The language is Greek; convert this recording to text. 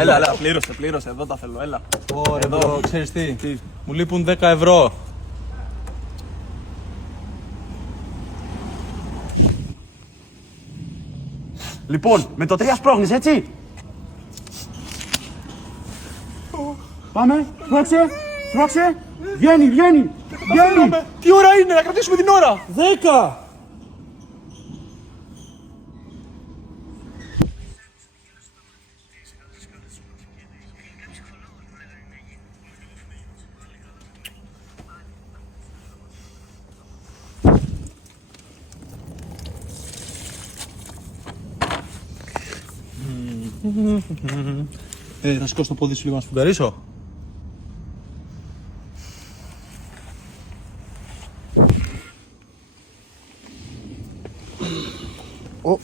Έλα, πλήρωσε, εδώ τα θέλω, έλα. Ωραία, εδώ, ξέρεις τι, μου λείπουν 10 ευρώ. Λοιπόν, με το 3 σπρώχνεις, έτσι. Πάμε, σπρώξε. Βγαίνει. Τι ώρα είναι, να κρατήσουμε την ώρα. 10. Θα σηκώσω το πόδι σου λίγο να σπουνταρίσω. Ω,